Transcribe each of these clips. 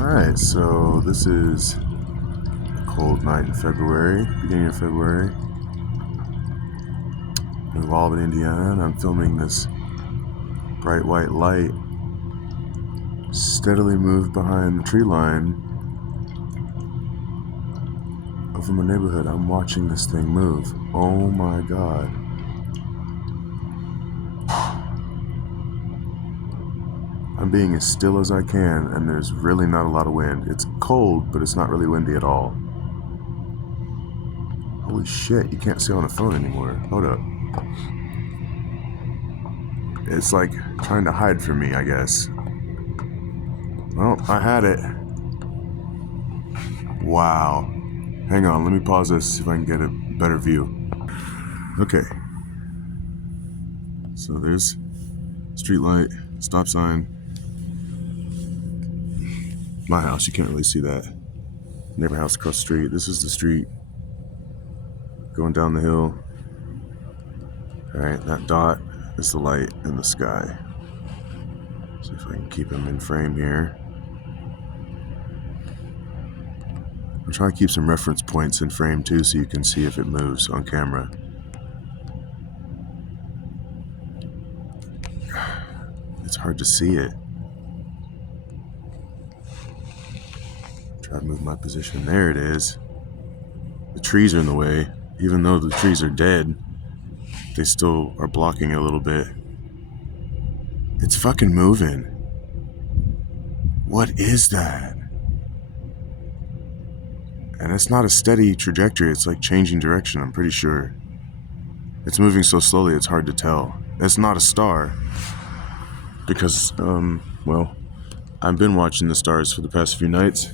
Alright, so this is a cold night in February, beginning of February, in Albany, Indiana, and I'm filming this bright white light steadily move behind the tree line over my neighborhood. I'm watching this thing move. Oh my god. I'm being as still as I can, and there's really not a lot of wind. It's cold, but it's not really windy at all. Holy shit, you can't see on the phone anymore. Hold up. It's like trying to hide from me, I guess. Well, I had it. Wow. Hang on, let me pause this, see if I can get a better view. Okay. So there's street light, stop sign. My house, you can't really see that. Neighbor house across the street. This is the street. Going down the hill. Alright, that dot is the light in the sky. See if I can keep him in frame here. I'm trying to keep some reference points in frame too so you can see if it moves on camera. It's hard to see it. Try to move my position. There it is. The trees are in the way. Even though the trees are dead, they still are blocking it a little bit. It's fucking moving. What is that? And it's not a steady trajectory, it's like changing direction, I'm pretty sure. It's moving so slowly it's hard to tell. It's not a star. Because, well, I've been watching the stars for the past few nights.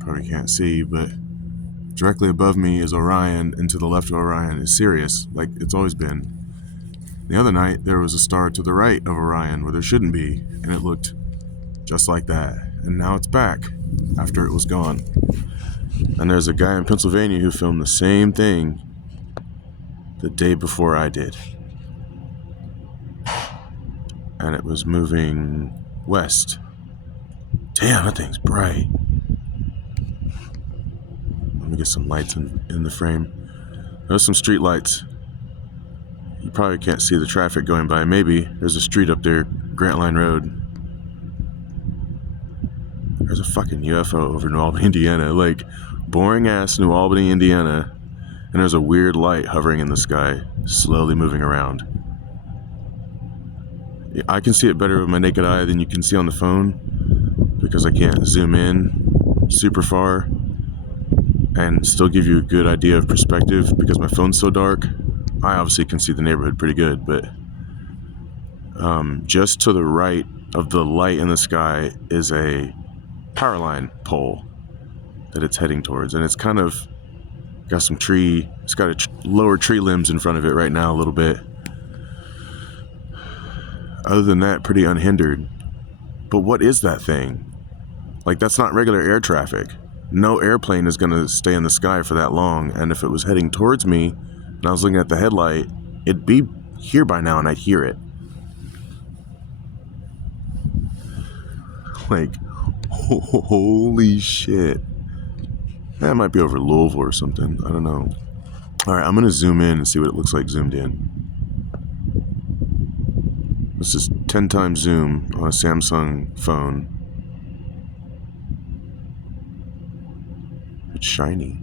Probably can't see, but directly above me is Orion, and to the left of Orion is Sirius, like it's always been. The other night, there was a star to the right of Orion where there shouldn't be, and it looked just like that. And now it's back, after it was gone. And there's a guy in Pennsylvania who filmed the same thing the day before I did. And it was moving west. Damn, that thing's bright. Let me get some lights in the frame. There's some street lights. You probably can't see the traffic going by. Maybe. There's a street up there, Grant Line Road. There's a fucking UFO over New Albany, Indiana. Like, boring ass New Albany, Indiana. And there's a weird light hovering in the sky, slowly moving around. I can see it better with my naked eye than you can see on the phone, because I can't zoom in super far and still give you a good idea of perspective because my phone's so dark. I obviously can see the neighborhood pretty good, but just to the right of the light in the sky is a power line pole that it's heading towards, and it's kind of got some tree, it's got lower tree limbs in front of it right now a little bit. Other than that, pretty unhindered. But what is that thing? Like, that's not regular air traffic. No airplane is going to stay in the sky for that long, and if it was heading towards me and I was looking at the headlight, it'd be here by now and I'd hear it. Like, holy shit. That might be over Louisville or something. I don't know. Alright, I'm going to zoom in and see what it looks like zoomed in. This is 10 times zoom on a Samsung phone. It's shiny.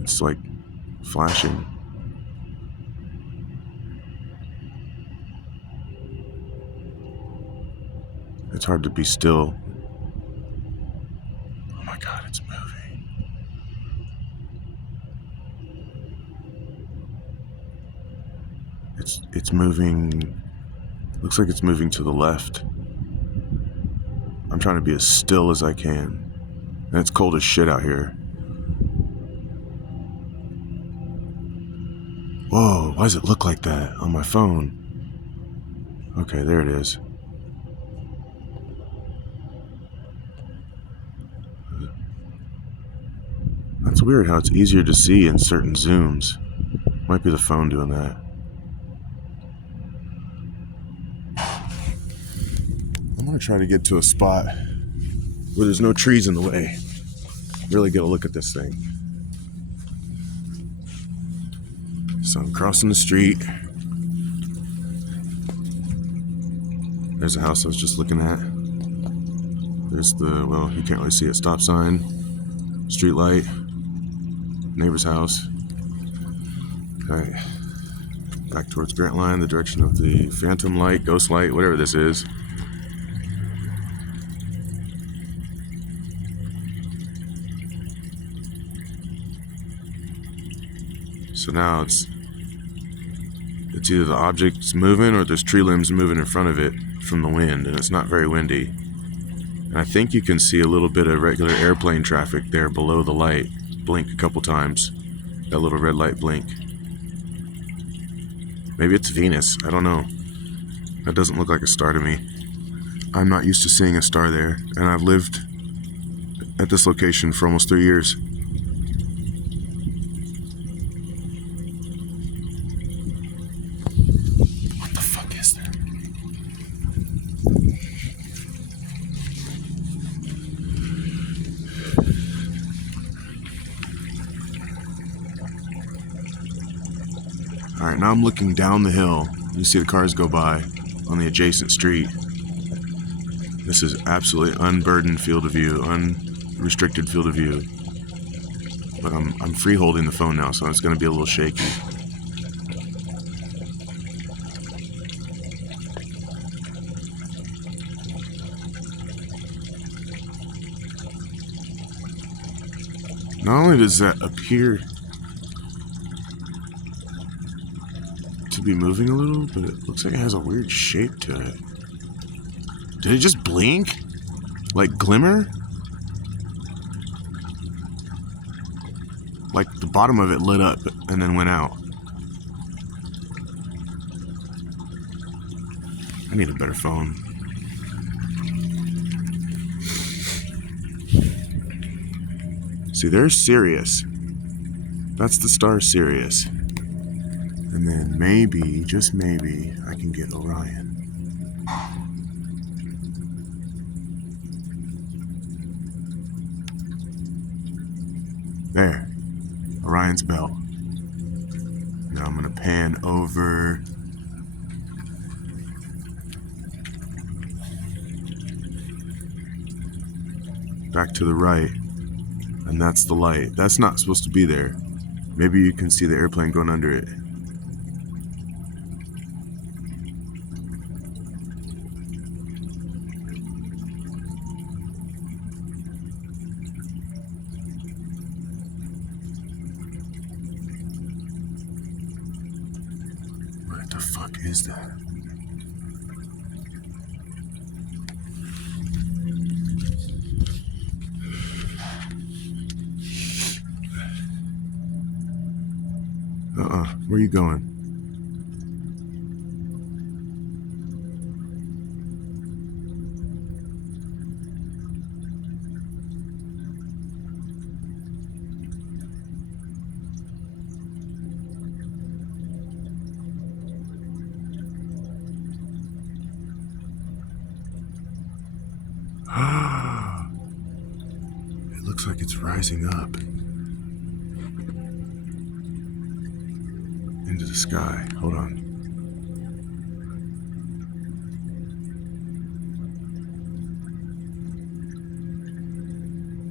It's like flashing. It's hard to be still. Oh my god, it's moving. It's moving. Looks like it's moving to the left. I'm trying to be as still as I can. And it's cold as shit out here. Whoa, why does it look like that on my phone? Okay, there it is. That's weird how it's easier to see in certain zooms. Might be the phone doing that. I'm gonna try to get to a spot where there's no trees in the way. Really get a look at this thing. So I'm crossing the street. There's a house I was just looking at. There's the, well, you can't really see it, stop sign, street light, neighbor's house. Alright, back towards Grant Line, the direction of the phantom light, ghost light, whatever this is. So now it's either the object's moving or there's tree limbs moving in front of it from the wind, and it's not very windy. And I think you can see a little bit of regular airplane traffic there below the light. Blink a couple times. That little red light blink. Maybe it's Venus. I don't know. That doesn't look like a star to me. I'm not used to seeing a star there, and I've lived at this location for almost 3 years. What the fuck is that? Alright, now I'm looking down the hill. You see the cars go by on the adjacent street. This is absolutely unburdened field of view, unrestricted field of view. But I'm free holding the phone now, so it's going to be a little shaky. Not only does that appear to be moving a little, but it looks like it has a weird shape to it. Did it just blink? Like glimmer? Like the bottom of it lit up and then went out. I need a better phone. See, there's Sirius. That's the star Sirius. And then maybe, just maybe, I can get Orion. There. Orion's belt. Now I'm going to pan over. Back to the right. And that's the light. That's not supposed to be there. Maybe you can see the airplane going under it. What the fuck is that? Where are you going? It looks like it's rising up into the sky. Hold on.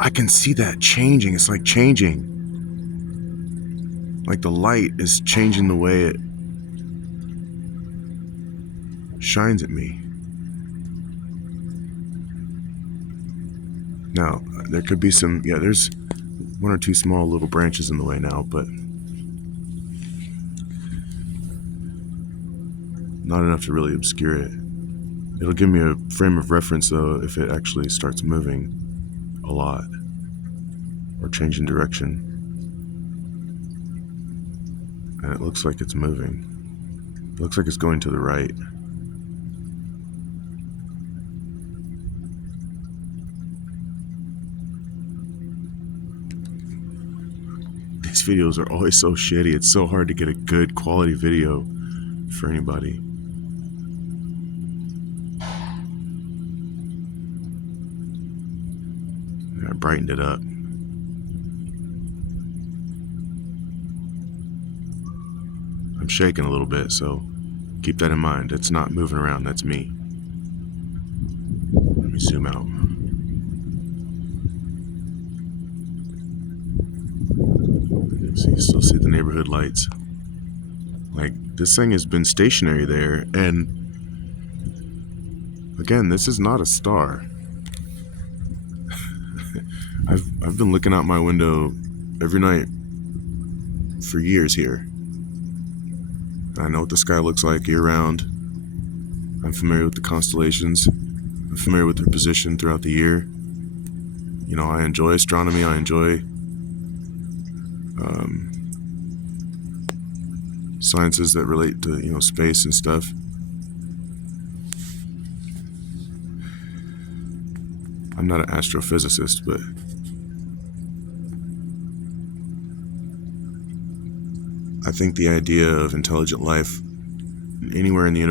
I can see that changing. It's like changing. Like the light is changing the way it shines at me. Now, there could be some, yeah, there's one or two small little branches in the way now, but not enough to really obscure it. It'll give me a frame of reference, though, if it actually starts moving a lot or changing direction. And it looks like it's moving. It looks like it's going to the right. These videos are always so shitty. It's so hard to get a good quality video for anybody. I brightened it up. I'm shaking a little bit, so keep that in mind. It's not moving around, that's me. Let me zoom out. So you still see the neighborhood lights. Like, this thing has been stationary there, and again, this is not a star. I've been looking out my window every night for years here. I know what the sky looks like year-round. I'm familiar with the constellations. I'm familiar with their position throughout the year. You know, I enjoy astronomy. I enjoy sciences that relate to, you know, space and stuff. I'm not an astrophysicist, but I think the idea of intelligent life anywhere in the universe